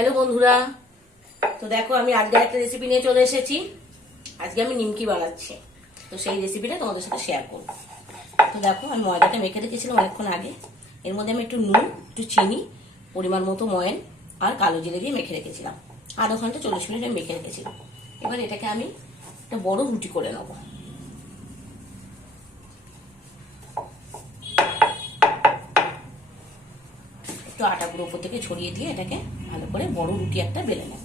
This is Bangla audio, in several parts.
হ্যালো বন্ধুরা, তো দেখো আমি আজকে একটা রেসিপি নিয়ে চলে এসেছি। আজকে আমি নিমকি বানাচ্ছি, তো সেই রেসিপিটা তোমাদের সাথে শেয়ার করব। তো দেখো আমি ময়দাটা মেখে রেখেছিলাম অনেকক্ষণ আগে। এর মধ্যে আমি একটু নুন, একটু চিনি, পরিমাণ মতো ময়ন আর কালো জিরে দিয়ে মেখে রেখেছিলাম। আধা ঘন্টা 40 মিনিট আমি মেখে রেখেছিলাম। এবার এটাকে আমি একটা বড় রুটি করে নেবো। একটু আটা গুঁড়ো উপর থেকে ছড়িয়ে দিয়ে এটাকে ভালো করে বড় রুটি একটা বেলে নেব।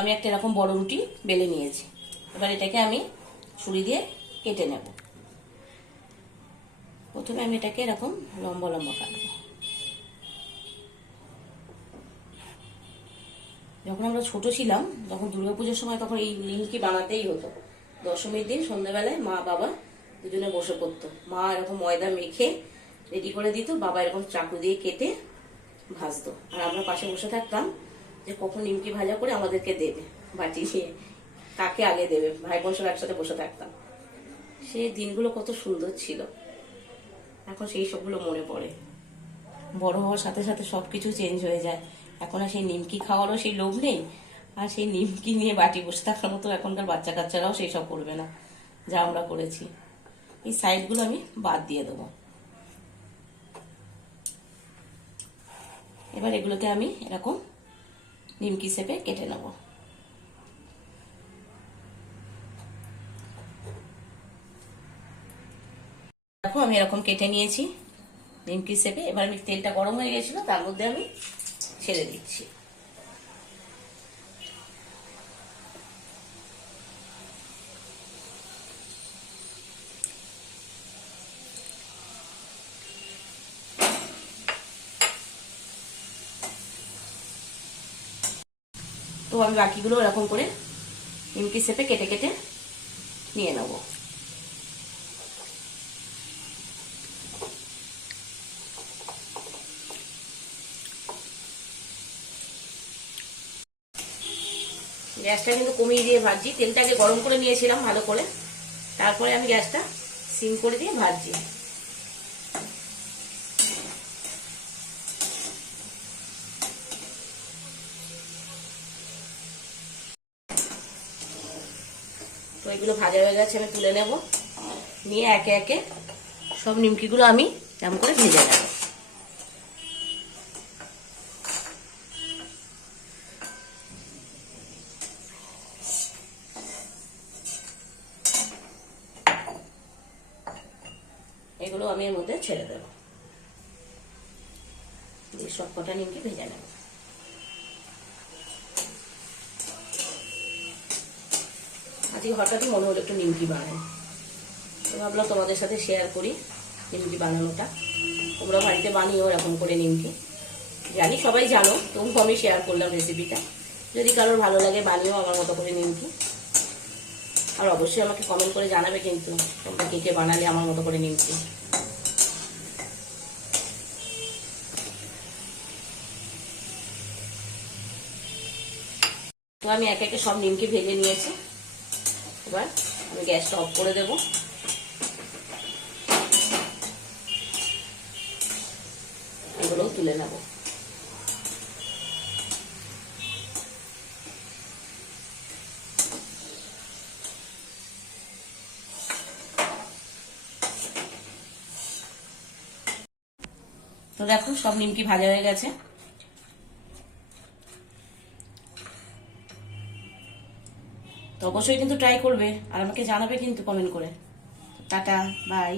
আমি একটা এরকম বড় রুটি বেলে নিয়েছি। এবার এটাকে আমি ছুরি দিয়ে কেটে নেব। প্রথমে আমি এটাকে এরকম লম্বা লম্বা কাটবো। যখন আমরা ছোট ছিলাম, তখন দুর্গাপুজোর সময়, তখন এই নিমকি বানাতেই হতো। দশমীর দিন সন্ধ্যাবেলায় মা বাবা দুজনে বসে পড়তো। মা এরকম ময়দা মেখে রেডি করে দিত, বাবা এরকম চাকু দিয়ে কেটে ভাজতো, আর আমরা পাশে বসে থাকতাম যে কখন নিমকি ভাজা করে আমাদেরকে দেবে বাটি নিয়ে, কাকে আগে দেবে। ভাই বোন সব একসাথে বসে থাকতাম। সেই দিনগুলো কত সুন্দর ছিল। এখন সেই সবগুলো মনে পড়ে। বড় হওয়ার সাথে সাথে সবকিছু চেঞ্জ হয়ে যায়। এখন আর সেই নিমকি খাওয়ারও সেই লোভ নেই, আর সেই নিমকি নিয়ে বাটি বসে থাকার মতো এখনকার বাচ্চা কাচ্চারাও সেই সব করবে না যা আমরা করেছি। এই সাইডগুলো আমি বাদ দিয়ে দেবো। এবার এগুলোকে আমি এরকম নিমকি শেপে কেটে নেব। দেখো আমি এরকম কেটে নিয়েছি নিমকি শেপে। এবার আমি তেলটা গরম হয়ে গেছিল, তার মধ্যে আমি ছেড়ে দিচ্ছি। তো আমি বাকিগুলো এরকম করে নিমকি শেপে কেটে কেটে নিয়ে নেব। গ্যাসটা কিন্তু কমিয়ে দিয়ে ভাজছি। তেলটাকে গরম করে নিয়েছিলাম ভালো করে, তারপরে আমি গ্যাসটা সিম করে দিয়ে ভাজছি। তো এগুলো ভাজা হয়ে গেছে, আমি তুলে নেব। নিয়ে একে একে সব নিমকিগুলো আমি এরকম করে ভেজে নেব। এগুলো আমি এর মধ্যে ছেড়ে দেবো, দিয়ে সব কটা নিমকি ভেজে নেব। আজকে হঠাৎই মনে হলো একটু নিমকি বানাই, তো ভাবলাম তোমাদের সাথে শেয়ার করি নিমকি বানানোটা। তোমরা বাড়িতে বানিও এরকম করে নিমকি। জানি সবাই জানো, তবুও আমি শেয়ার করলাম রেসিপিটা। যদি কারোর ভালো লাগে বানিও আমার মতো করে নিমকি। আর অবশ্যই আমাকে কমেন্ট করে জানাবে কিন্তু তোমরা কে কে বানালে আমার মতো করে নিমকি। তো আমি একে একে সব নিমকি ভেজে নিয়েছি। এবার আমি গ্যাসটা অফ করে দেব। এগুলোও তুলে নেব। তো দেখো সব নিমকি ভাজা হয়ে গেছে। তো অবশ্যই কিন্তু ট্রাই করবে আর আমাকে জানাবে কিন্তু কমেন্ট করে। Tata, by.